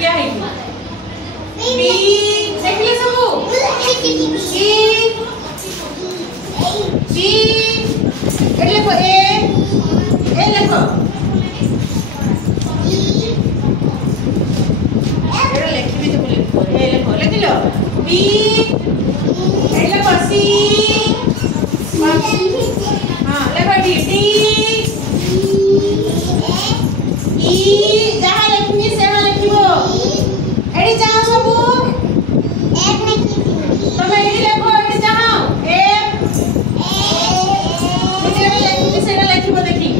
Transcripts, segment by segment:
क्या है बी देख ले सब सी बी ए लिखो ए लिखो एड़ा लिखिबी तो लिखो ए लिख लो बी ए लिखो सी हां लिखो डी ई जहाँ लिखनी से वहाँ लिखिबो एडी जहाँ सबू एक लिखी तमे एडी लिखो एडी जहाँ एक मुझे लिखनी से ना लिखिबो देखी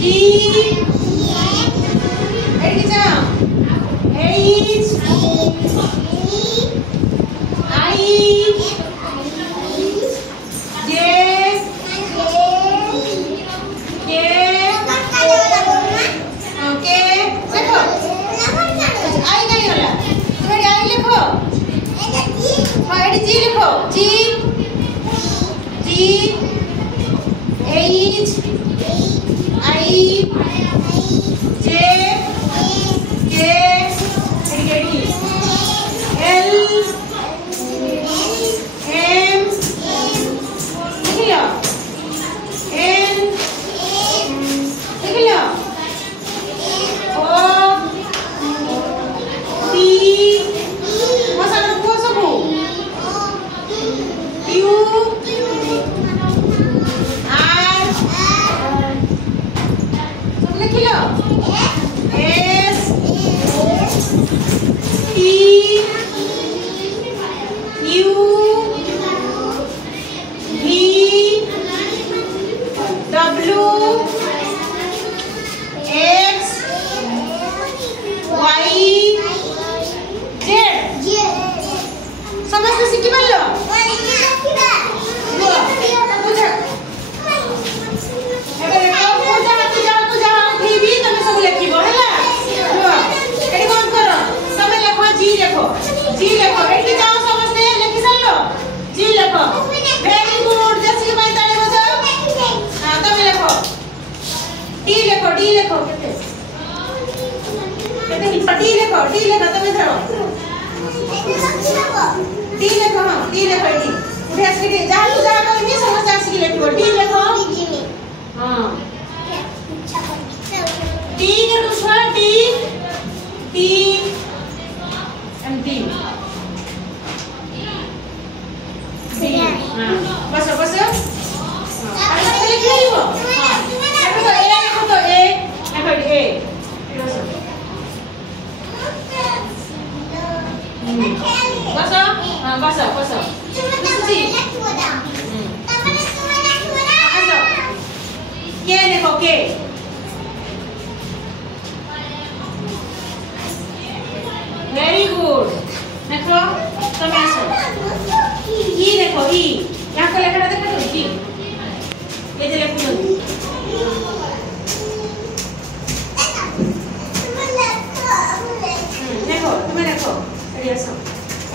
जी एडी जहाँ एच आई जी लिखो जी जी एच आई जे के एल एम लिखियो एन लिखियो ओ पी मसाला को सबू Q R सब लिख लो S T U V W X Y Z समस्त सीखी बोलो जी लिखो एठी जाओ समझते लिखि सल्लो जी लिखो वेरी गुड जैसे भाई ताले बजाओ हां तुम लिखो डी लिखो केते डी लिखो तुम धरो डी लिखो हां डी लिखो डी उठे आसी जा तू जा करनी समझ आसी लिखो डी लिखो हां डी के दूसरा डी टी एमटी बस अरे लिख लियो लिखो तो ए बस जी के लिखो के वेरी गुड देखो तुम ऐसे ई देखो ई यहाँ का लेखा देखो तो ई ये जो लिखो देखो तुम्हें देखो ऐसे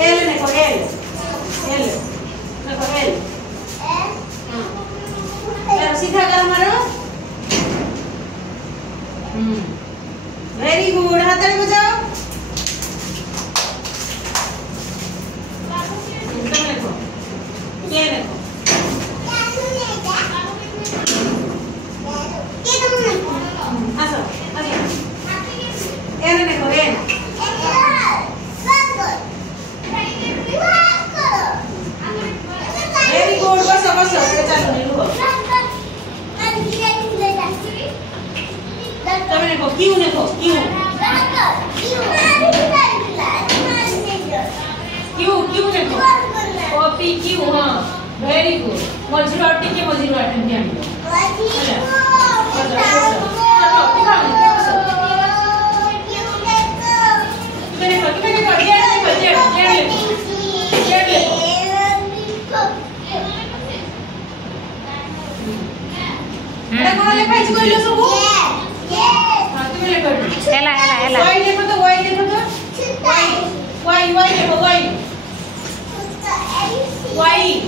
एल देखो एल देखो एल चलो सीधा करो मारो वेरी गुड हाथ ताली बजाओ ये देखो आसो एन देखो एन वेरी गुड बस चलो नीलू तुम देखो क्यों देखो कॉपी क्यों हां वेरी गुड मझिरो टिके मझिरो आटम ध्यान Y